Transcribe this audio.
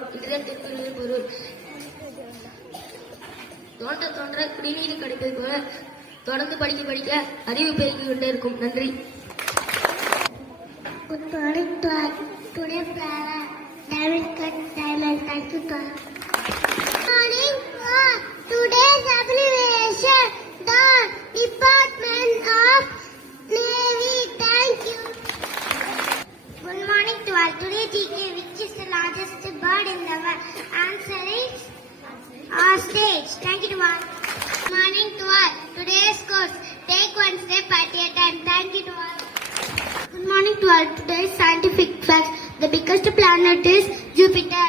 தோன்றும். இதற்கு பொருள் தோன்ற தோன்ற குடிநீர் கிடைப்பது போல தொடர்ந்து படிக்க படிக்க அறிவு பெருகிக் கொண்டே இருக்கும். நன்றி. Good morning to all. Today Clara diamond cut diamond. Thank you to all. Good morning to all. Today's abbreviation the Department of Navy. Thank you. Good morning to all. Today GK, which is the largest bird in the world? Answer is ostrich. Thank you to all. Good morning to all. Today's course, take one step at a time. Thank you to all. Good morning to all. Today's scientific facts. The biggest planet is Jupiter.